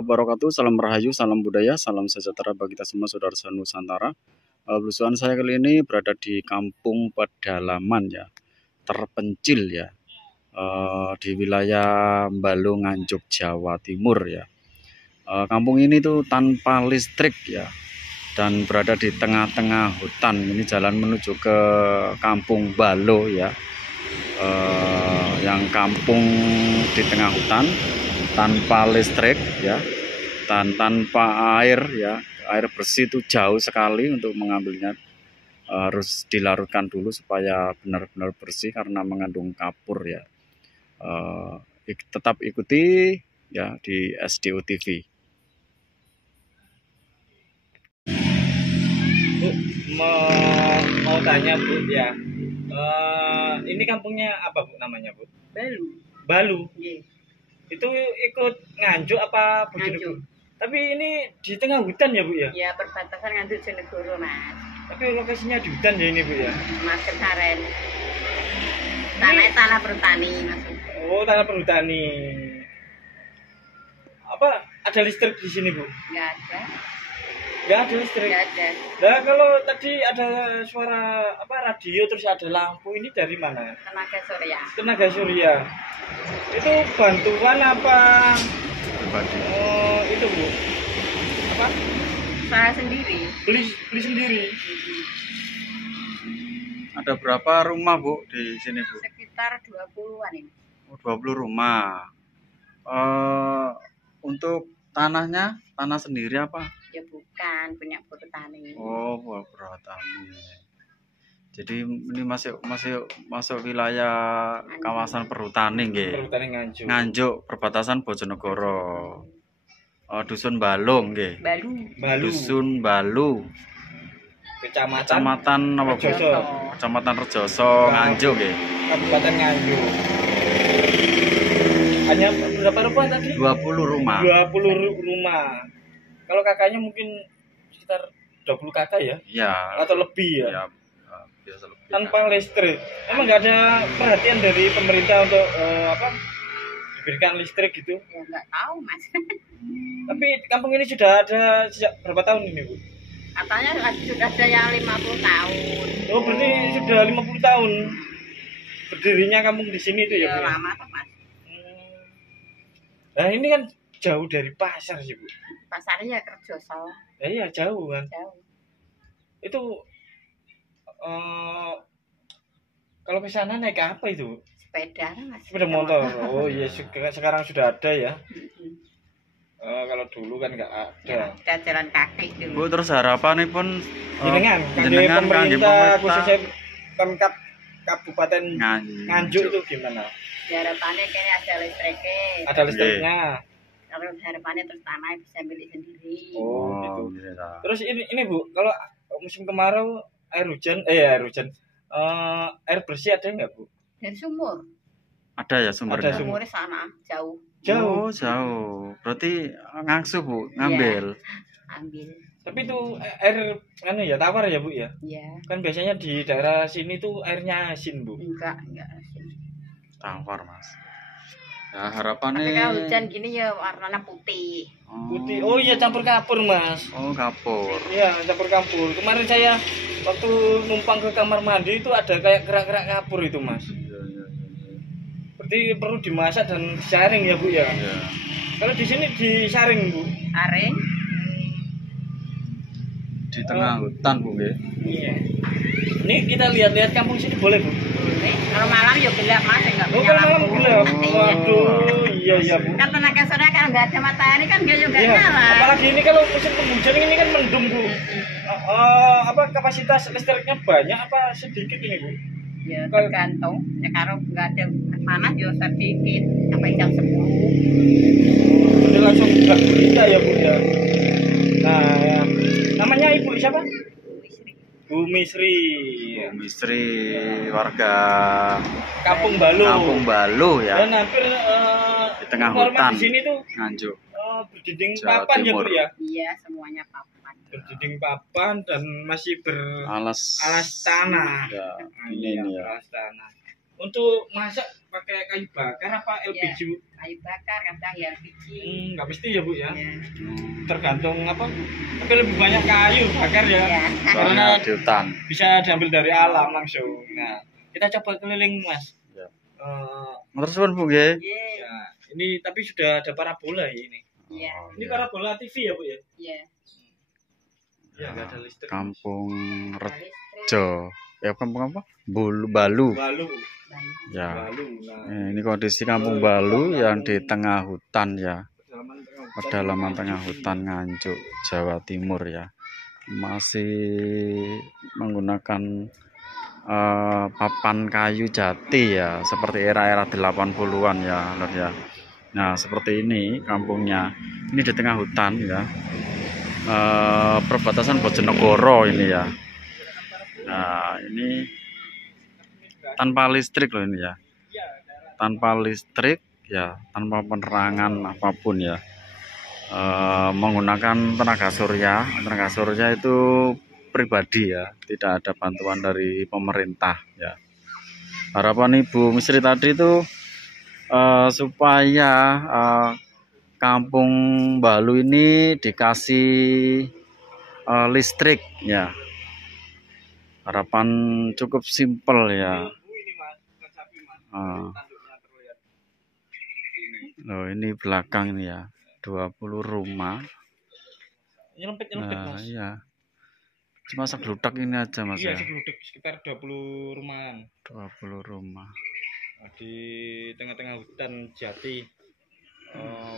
wabarakatuh. Salam rahayu, salam budaya, salam sejahtera bagi kita semua saudara Nusantara. Belusuan saya kali ini berada di kampung pedalaman ya, terpencil ya, di wilayah Mbalu Nganjuk, Jawa Timur ya. Kampung ini tuh tanpa listrik ya, dan berada di tengah-tengah hutan. Ini jalan menuju ke kampung Balo ya, yang kampung di tengah hutan, tanpa listrik ya, dan tanpa air ya. Air bersih itu jauh sekali untuk mengambilnya, harus dilarutkan dulu supaya benar-benar bersih karena mengandung kapur ya. Tetap ikuti ya di SDU TV. Bu, mau tanya Bu ya, ini kampungnya apa Bu namanya Bu? Balu. Balu. Iya. Itu ikut Nganjuk apa Nganjuk. Tapi ini di tengah hutan ya Bu ya? Ya perbatasan Nganjuk Jenegoro Mas. Tapi lokasinya di hutan ya ini Bu ya? Mas Kesaren. Tanah perhutani Mas. Oh, tanah perhutani. Apa ada listrik di sini Bu? Nggak ada. Nggak ada listrik. Nggak ada. Nah, kalau tadi ada suara apa radio terus ada lampu, ini dari mana? Tenaga surya. Tenaga surya. Itu bantuan apa? Pribadi. Oh, itu Bu. Apa? Saya sendiri. Beli sendiri. Ada berapa rumah Bu di sini Bu? Sekitar 20-an ini. 20 rumah. Untuk tanahnya, tanah sendiri apa? Ya bukan, punya perhutani. Oh, perhutani. Jadi ini masuk wilayah kawasan perhutani nggih. Perhutani Nganjuk. Nganjuk, perbatasan Bojonegoro. Dusun Balung nggih. Balu. Balu. Dusun Balu. Kecamatan apa Bu? Rejoso. Kecamatan Rejoso, Nganjuk nggih. Kabupaten Nganjuk. Hanya berapa rumah tadi? 20 rumah. 20 rumah. Kalau kakaknya mungkin sekitar 20 kakak ya? Iya. Atau lebih ya? Ya, biasa lebih. Tanpa listrik. Emang nggak ada perhatian dari pemerintah untuk diberikan listrik gitu? Ya nggak tahu Mas. Tapi kampung ini sudah ada sejak berapa tahun ini Bu? Katanya sudah ada yang 50 tahun. Oh, berarti sudah 50 tahun berdirinya kampung di sini itu ya Bu? Lama tuh Mas. Nah ini kan jauh dari pasar sih Bu. Pasarnya Rejoso. Ya iya jauh kan. Jauh. Itu kalau ke sana naik apa itu? Sepeda Mas. Sepeda motor. Oh iya sekarang sudah ada ya. Kalau dulu kan nggak ada. Ya, kita jalan kaki dulu. Bu, terus harapanipun Jenengan kangge pemerintah khususnya Pemkab Kabupaten Nganjuk itu gimana? Ya, harapannya kayaknya ada listriknya. Ada listriknya. Kalau harapannya terus tanah bisa milik sendiri. Oh gitu. Gitu. Terus ini Bu, kalau musim kemarau air hujan, air bersih ada nggak Bu? Dari sumur. Ada ya sumbernya? Ada Sumurnya sana, jauh. Oh, jauh. Berarti ngangsu Bu, ngambil. Ya, ambil. Tapi itu air ya tawar ya Bu ya? Iya. Kan biasanya di daerah sini tuh airnya asin Bu. Enggak. Tawar Mas. Ya Tapi harapannya. kalau hujan gini ya warnanya putih. Putih. Oh iya campur kapur Mas. Oh, kapur. Iya campur kapur. Kemarin saya waktu numpang ke kamar mandi itu ada kayak gerak-gerak kapur itu Mas. Iya. Berarti perlu dimasak dan disaring ya Bu ya? Iya. Kalau di sini disaring Bu? Aring. Di tengah hutan Bu nggih. Iya. Ini kita lihat-lihat kampung sini boleh Bu? Boleh. Kalau malam ya gelap Mas, enggak Oh punya kan malam lampu. gelap. Iya. Waduh, iya Bu. Kan tenaga surya kalau nggak ada matahari kan dia juga Iya. nyala. Apalagi ini kalau musim penghujan ini kan mendung Bu. Apa kapasitas listriknya banyak apa sedikit ini Bu? Ya tergantung. Ya kalau nggak ada panas ya sedikit sampai jam 10. Jadi langsung buka berita ya Bu ya. Nah, ya. Namanya Ibu siapa? Bu Misri. Bu Misri, warga Kampung Balu. Kampung Balu ya. Dan hampir Di tengah rumah hutan. di sini tuh Nganjuk. berdinding Jawa papan ya Bu Timur. ya. Iya, semuanya papan. Berdinding papan dan masih Alas alas tanah. Ya, Nah, ini iya, ya. alas tanah. Untuk masak pakai kayu bakar apa LPG, Bu? Kayu bakar kadang ya LPG. Nggak mesti ya, Bu ya. Ya. Tergantung apa. Tapi lebih banyak kayu bakar ya. Ya. Soalnya di hutan. Bisa diambil dari alam langsung. Nah, kita coba keliling, Mas. Ya. Eh, Terus Bu nggih. Iya. ya, ini tapi sudah ada parabola ya ini. Iya. Ini parabola TV ya, Bu ya? Iya. Ya, nggak ada listrik. Kampung Listrik. Rejo. Ya kampung apa? Balu. Balu. Ya. Balu. Nah, Ini kondisi kampung Balu yang di tengah hutan ya. Pedalaman tengah hutan Nganjuk, Jawa Timur ya. Masih menggunakan papan kayu jati ya, seperti era-era 80-an ya, Lur ya. Nah, seperti ini kampungnya. Ini di tengah hutan ya. Perbatasan Bojonegoro ini ya. Nah, ini tanpa listrik loh ini ya. Tanpa listrik ya, tanpa penerangan apapun ya. Menggunakan tenaga surya. Tenaga surya itu pribadi ya, tidak ada bantuan dari pemerintah ya. Harapan Ibu Misri tadi itu supaya kampung Balu ini dikasih listrik ya. Harapan cukup simpel ya. Loh, ini belakang ini ya, 20 rumah. nyelempit Nah, Mas. iya. Cuma segludak ini aja Mas Iya, ya. segludik sekitar 20 rumahan. 20 rumah. Di tengah-tengah hutan jati,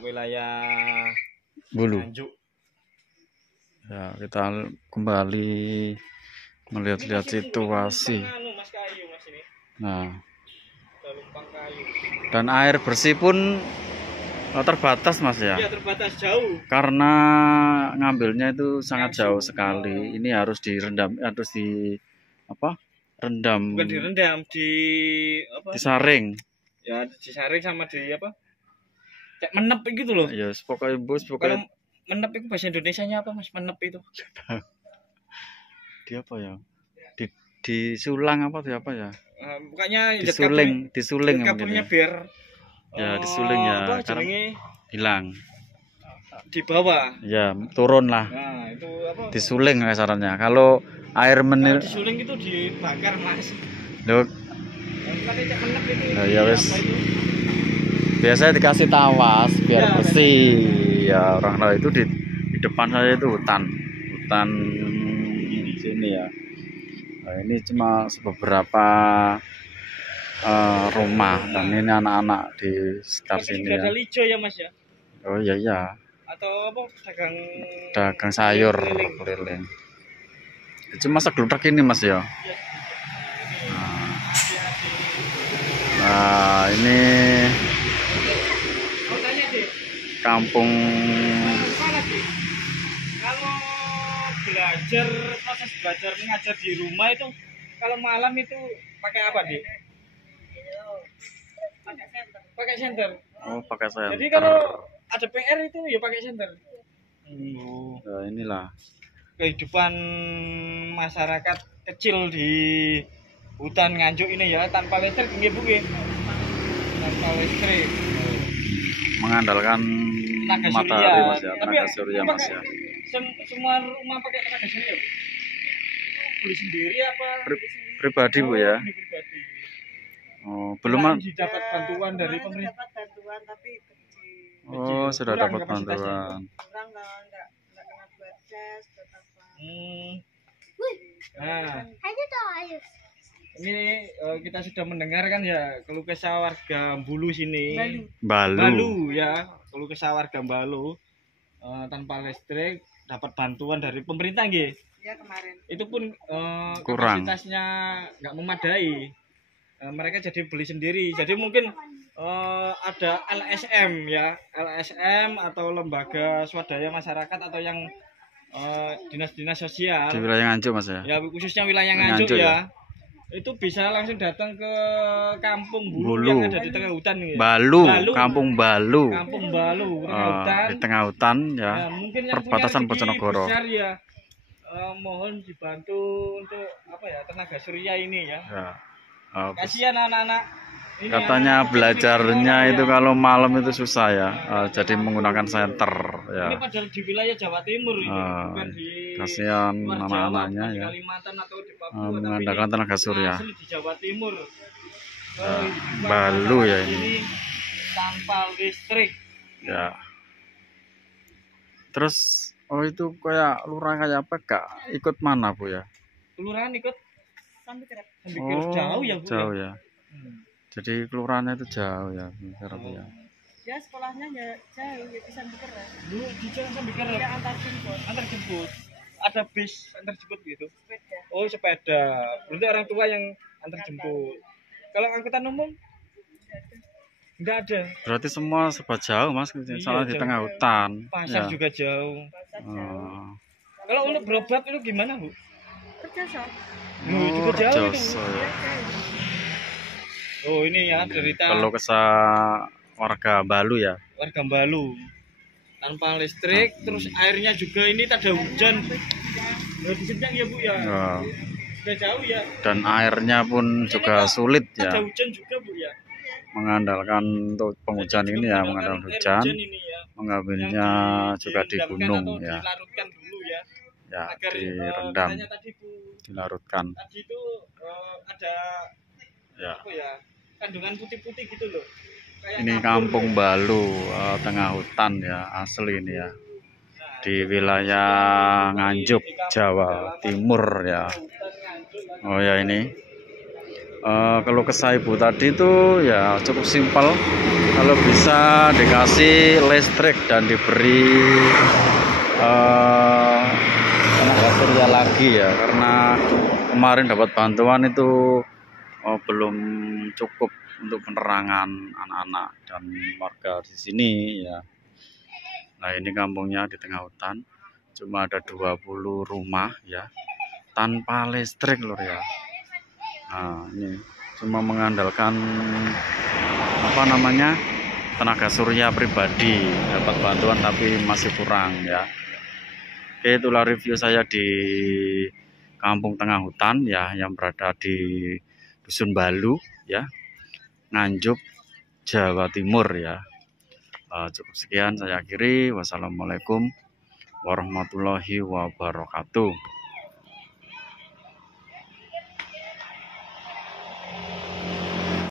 wilayah Bulu. Nganjuk. Ya, kita kembali melihat-lihat situasi. Mas kayu Mas ini. Nah, Ada lumpang kayu. dan air bersih pun terbatas Mas ya. Iya, terbatas jauh. Karena ngambilnya itu sangat jauh sekali. Ini harus direndam, harus di apa? Rendam. Bukan direndam, Disaring. ya disaring sama di apa? Kayak menep gitu loh. Ya, pokoknya bos, Kalau pokoknya menep itu bahasa Indonesianya apa Mas? Menep itu. di apa ya? Disulang apa di apa ya? Bukannya Disuling kaburnya mungkin ya. biar Ya, disuling ya, apa karena jenenge hilang. di bawah. Ya, turun lah. Nah, itu apa? Disuling kasarannya. Kalau air Kalau menir, disuling itu dibakar Mas. loh, Tapi cek menep itu. nah, ya wes. apa itu? Biasanya dikasih tawas biar Ya, bersih. Ya, orang tahu itu di depan saya itu hutan sini ya. Nah, ini cuma beberapa rumah dan ini anak-anak di sekitar Tapi sini juga ya. ada lijo ya Mas ya? Oh iya iya, Atau apa dagang sayur keliling. keliling. Cuma segludak ini Mas ya. Nah, ini Mau tanya deh, kampung gimana sih? Kalau proses belajar mengajar di rumah itu kalau malam itu pakai apa deh? Pakai senter. oh pakai senter. Jadi kalau ada PR itu ya pakai senter. Nah, inilah Kehidupan masyarakat kecil di hutan Nganjuk ini ya tanpa listrik nggih Bu nggih. Tanpa listrik. mengandalkan Tenaga matahari surya. Mas ya, Tapi tenaga surya itu Mas pakai- ya. Semua rumah pakai tenaga surya. Bu? Beli sendiri apa? Pribadi Bu ya. Beli pribadi. Oh, belum Selain didapat bantuan dari pemerintah. Dapat bantuan tapi kecil. Oh, sudah Kurang dapat kapasitasnya. bantuan. Orang enggak kena bajas tetap. Nah, ini kita sudah mendengarkan ya keluh kesah warga Bulu sini. Balu ya, keluh kesah warga Balu tanpa listrik, dapat bantuan dari pemerintah nggih. Ya kemarin. Itu pun Kurang. kapasitasnya nggak memadai. Mereka jadi beli sendiri. Jadi mungkin ada LSM ya, LSM atau lembaga swadaya masyarakat atau yang dinas-dinas sosial. Di wilayah Nganjuk Mas ya. Ya khususnya wilayah Nganjuk Nganjuk ya. ya. Itu bisa langsung datang ke kampung Bulu. Bulu yang ada di tengah hutan ya. Balu, Balu. kampung Balu. Kampung Balu, tengah hutan. Di tengah hutan ya. Ya, mungkin yang Perbatasan punya rezeki Bojonegoro. besar ya. Mohon dibantu untuk apa ya tenaga surya ini ya. Ya. Kasihan anak-anak. Ini Katanya anak-anak belajarnya kecil itu ya. kalau malam itu susah ya, jadi menggunakan senter Ini ya. padahal di wilayah Jawa Timur ini, bukan di Kasihan luar Jawa, anak-anaknya bukan di ya, Kalimantan atau di Papua, tapi mengandalkan ini tenaga surya. asli di Jawa Timur. Balu ya Masyarakat ini. tanpa listrik. Ya. Terus itu kayak lurah kayak apa kak? Ikut mana Bu ya? Kelurahan ikut sampai Oh, jauh ya Bu. jauh Ya? ya. Jadi kelurahannya itu jauh ya, benar Bu ya. Ya sekolahnya ya jauh ya bisa bergerak. Dulu di jalan sampai ke Ya antar jemput. antar jemput. Ada bis antar jemput gitu. Sepeda. Oh sepeda. Berarti orang tua yang antar jemput. Kalau angkutan umum nggak ada. Berarti semua serba jauh Mas, soalnya di jauh. tengah hutan. Pasar Ya. juga jauh. Oh. Kalau untuk berobat itu gimana Bu? Kerja so. Oh, juga jauh itu. Joso ya. Oh ini ya derita Kalau kesah warga Balu ya. warga Balu tanpa listrik, terus airnya juga ini tak ada hujan. Ya diseberang ya Bu ya. Oh. Sudah jauh ya. Dan airnya pun juga sulit Tak ada ya. hujan juga Bu ya. Mengandalkan untuk penghujan ini ya, mengandalkan Air hujan. ini ya. Mengambilnya juga di direndamkan gunung atau ya. dilarutkan dulu ya. Ya, Agar direndam, katanya tadi Bu, dilarutkan. tadi itu ada Ya. apa ya? Kandungan putih-putih gitu loh. Kayak Ini kapur Kampung ya. Balu, tengah hutan ya, asli ini ya. Di wilayah Nganjuk, Jawa Timur ya. Oh ya ini. Kalau kesah Ibu tadi itu ya cukup simpel. Kalau bisa dikasih listrik dan diberi tenaga surya lagi ya, karena kemarin dapat bantuan itu belum cukup untuk penerangan anak-anak dan warga di sini ya. Nah ini kampungnya di tengah hutan, cuma ada 20 rumah ya, tanpa listrik lur ya. Nah ini cuma mengandalkan apa namanya, tenaga surya pribadi, dapat bantuan tapi masih kurang ya. Oke, itulah review saya di kampung tengah hutan ya, yang berada di Dusun Balu ya, Nganjuk, Jawa Timur ya. Cukup sekian saya akhiri. Wassalamualaikum warahmatullahi wabarakatuh.